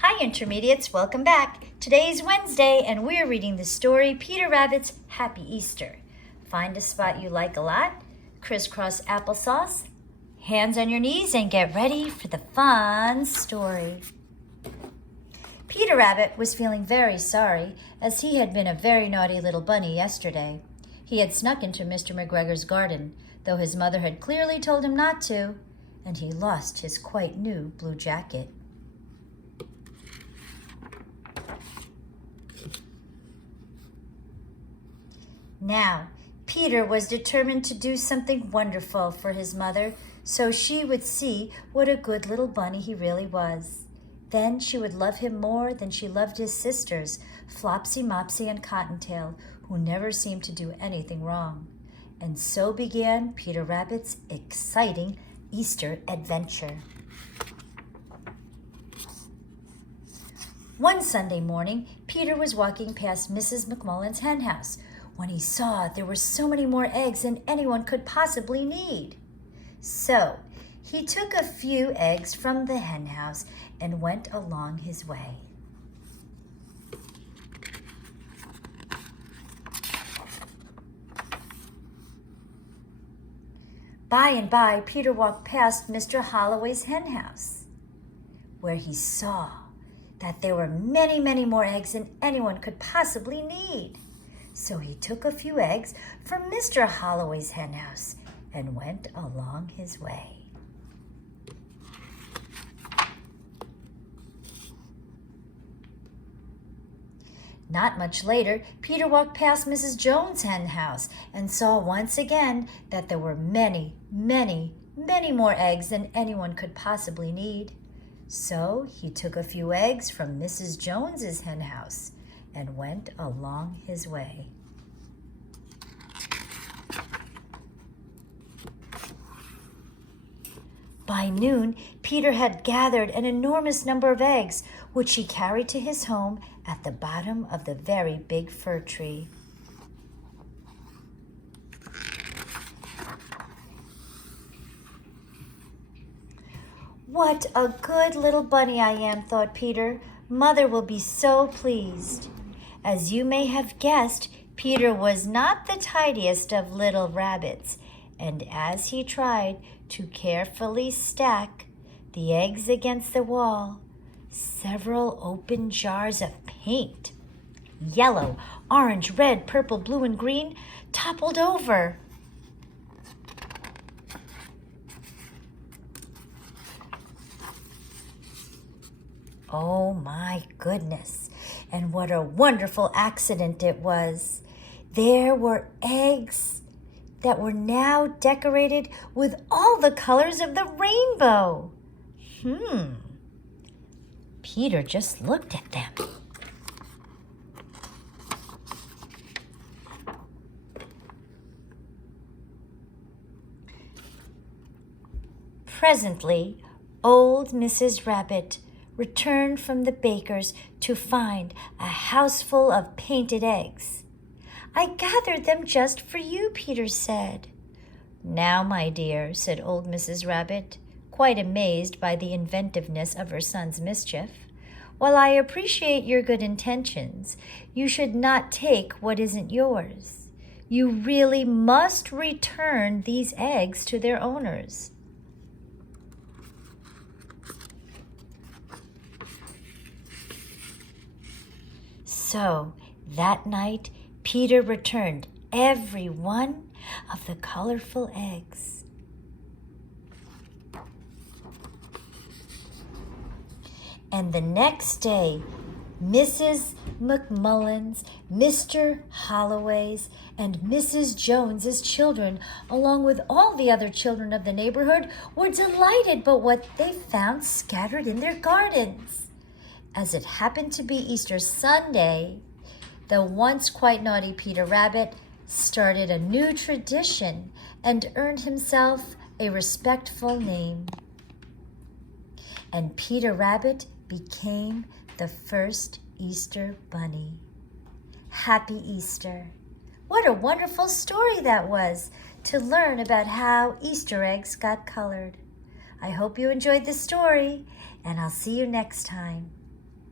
Hi Intermediates, welcome back. Today is Wednesday and we're reading the story Peter Rabbit's Happy Easter. Find a spot you like a lot, crisscross applesauce, hands on your knees and get ready for the fun story. Peter Rabbit was feeling very sorry as he had been a very naughty little bunny yesterday. He had snuck into Mr. McGregor's garden, though his mother had clearly told him not to, and he lost his quite new blue jacket. Now, Peter was determined to do something wonderful for his mother so she would see what a good little bunny he really was. Then she would love him more than she loved his sisters, Flopsy, Mopsy, and Cottontail, who never seemed to do anything wrong. And so began Peter Rabbit's exciting Easter adventure. One Sunday morning, Peter was walking past Mrs. McMullen's hen house when he saw there were so many more eggs than anyone could possibly need. So he took a few eggs from the hen house and went along his way. By and by, Peter walked past Mr. Holloway's hen house, where he saw that there were many, many more eggs than anyone could possibly need. So he took a few eggs from Mr. Holloway's hen house and went along his way. Not much later, Peter walked past Mrs. Jones' hen house and saw once again that there were many, many, many more eggs than anyone could possibly need. So he took a few eggs from Mrs. Jones's hen house and went along his way. By noon, Peter had gathered an enormous number of eggs, which he carried to his home at the bottom of the very big fir tree. What a good little bunny I am, thought Peter. Mother will be so pleased. As you may have guessed, Peter was not the tidiest of little rabbits, and as he tried to carefully stack the eggs against the wall, several open jars of paint, yellow, orange, red, purple, blue, and green, toppled over. Oh my goodness, and what a wonderful accident it was. There were eggs that were now decorated with all the colors of the rainbow. Peter just looked at them. Presently, old Mrs. Rabbit returned from the baker's to find a house full of painted eggs. I gathered them just for you, Peter said. Now, my dear, said old Mrs. Rabbit, quite amazed by the inventiveness of her son's mischief, while I appreciate your good intentions, you should not take what isn't yours. You really must return these eggs to their owners. So that night, Peter returned every one of the colorful eggs. And the next day, Mrs. McMullen's, Mr. Holloway's, and Mrs. Jones's children, along with all the other children of the neighborhood, were delighted by what they found scattered in their gardens. As it happened to be Easter Sunday, the once quite naughty Peter Rabbit started a new tradition and earned himself a respectful name. And Peter Rabbit became the first Easter Bunny. Happy Easter! What a wonderful story that was to learn about how Easter eggs got colored. I hope you enjoyed the story, and I'll see you next time.